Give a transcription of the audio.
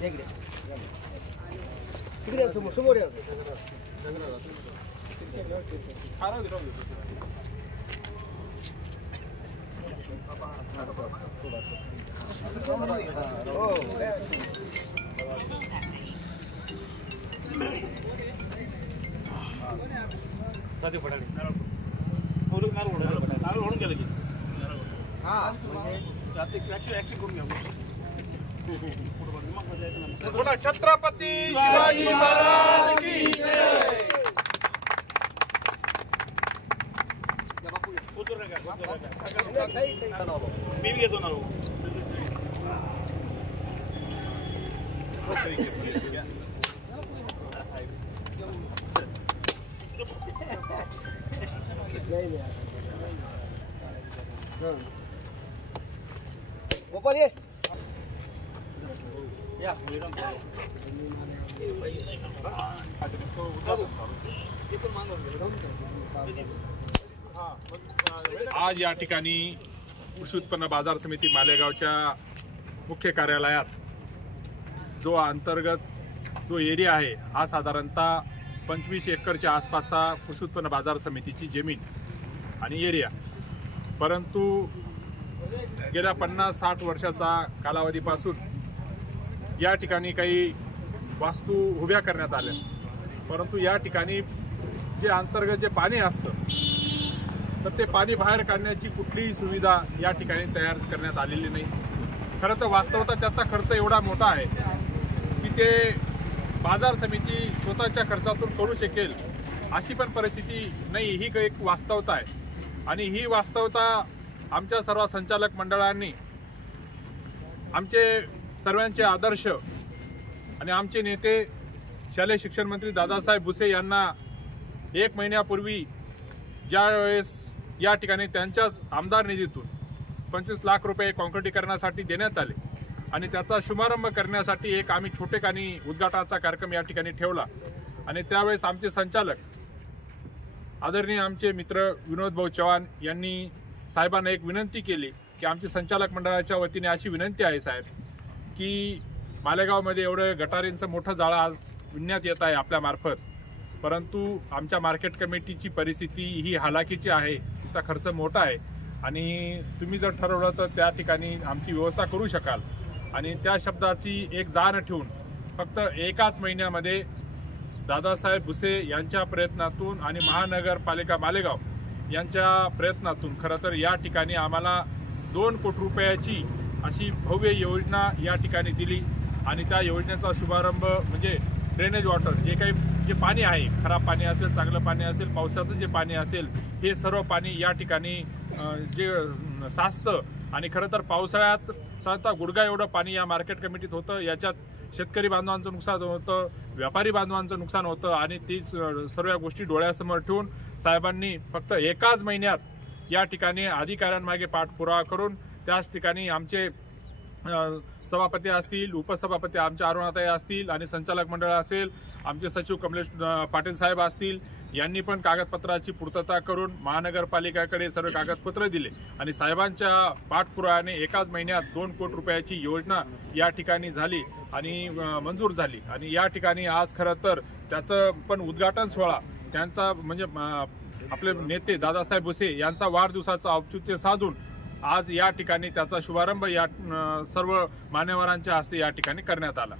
तिकडे समोर या साधी फटाके नारळ ओढून गेलं की हां ऍक्शन करून घ्या छत्रपती शिवाजी महाराज की जय। मी घेतो ना गोपाल ये आज या ठिकाणी कृषी उत्पन्न बाजार समिती मालेगावच्या मुख्य कार्यालयात जो अंतर्गत जो एरिया आहे हा साधारणतः 25 एकरच्या आसपासचा कृषी उत्पन्न बाजार समितीची जमीन आणि एरिया, परंतु गेल्या 50-60 वर्षाचा कालावधीपासून या ठिकाणी काही वास्तू उभ्या करण्यात आल्या, परंतु या ठिकाणी जे अंतर्गत जे पाणी असतं तर ते पाणी बाहेर काढण्याची कुठलीही सुविधा या ठिकाणी तयार करण्यात आलेली नाही। खरं तर वास्तवता त्याचा खर्च एवढा मोठा आहे की ते बाजार समिती स्वतःच्या खर्चातून करू शकेल अशी पण परिस्थिती नाही, ही एक वास्तवता आहे। आणि ही वास्तवता आमच्या सर्व संचालक मंडळांनी आमचे सर्वांचे आदर्श आणि आमचे नेते शालेय शिक्षण मंत्री दादासाहेब भुसे यांना 1 महिन्यापूर्वी ज्या वेळेस या ठिकाणी त्यांच्याच आमदार निधीतून 25 लाख रुपये काँक्रिटीकरणासाठी देण्यात आले आणि त्याचा शुभारंभ करण्यासाठी एक आम्ही छोटेखानी उद्घाटनाचा कार्यक्रम या ठिकाणी ठेवला। आणि त्यावेळेस आमचे संचालक आदरणीय आमचे मित्र विनोद भाऊ चव्हाण यांनी साहेबांना एक विनंती केली की आमची संचालक मंडळाच्या वतीने अशी विनंती आहे साहेब की मालेगावमध्ये एवढं गटारींचं मोठं जाळं आज विणण्यात येत आहे आपल्या मार्फत, परंतु आमच्या मार्केट कमिटीची परिस्थिती ही हालाकीची आहे, तिचा खर्च मोठा आहे आणि तुम्ही जर ठरवलं तर त्या ठिकाणी आमची व्यवस्था करू शकाल। आणि त्या शब्दाची एक जाण ठेवून फक्त एकाच महिन्यामध्ये दादासाहेब भुसे यांच्या प्रयत्नातून आणि महानगरपालिका मालेगाव यांच्या प्रयत्नातून खरं तर या ठिकाणी आम्हाला 2 कोटी रुपयाची अशी भव्य योजना या ठिकाणी दिली आणि त्या योजनेचा शुभारंभ म्हणजे ड्रेनेज वॉटर जे पाणी आहे, खराब पाणी असेल, चांगलं पाणी असेल, पावसाचं जे पाणी असेल, हे सर्व पाणी या ठिकाणी जे साचतं आणि खरं तर पावसाळ्यात साधारणतः गुडघा एवढं पाणी या मार्केट कमिटीत होतं। याच्यात शेतकरी बांधवांचं नुकसान होतं, व्यापारी बांधवांचं नुकसान होतं आणि ती सर्व गोष्टी डोळ्यासमोर ठेवून साहेबांनी फक्त एकाच महिन्यात या ठिकाणी अधिकाऱ्यांमागे पाठपुरावा करून त्याच ठिकाणी आमचे सभापती असतील, उपसभापती आमच्या अरुणाताई असतील आणि संचालक मंडळ असेल, आमचे सचिव कमलेश पाटील साहेब असतील, यांनी पण कागदपत्राची पूर्तता करून महानगरपालिकेकडे सर्व कागदपत्र दिले आणि साहेबांच्या पाठपुराव्याने एकाच महिन्यात 2 कोटी रुपयाची योजना या ठिकाणी झाली आणि मंजूर झाली। आणि या ठिकाणी आज खरं तर त्याचं पण उद्घाटन सोहळा त्यांचा म्हणजे आपले नेते दादासाहेब भुसे यांचा वाढदिवसाचं औचित्य साधून आज या ठिकाणी त्याचा शुभारंभ या सर्व मान्यवरांच्या हस्ते या ठिकाणी करण्यात आला।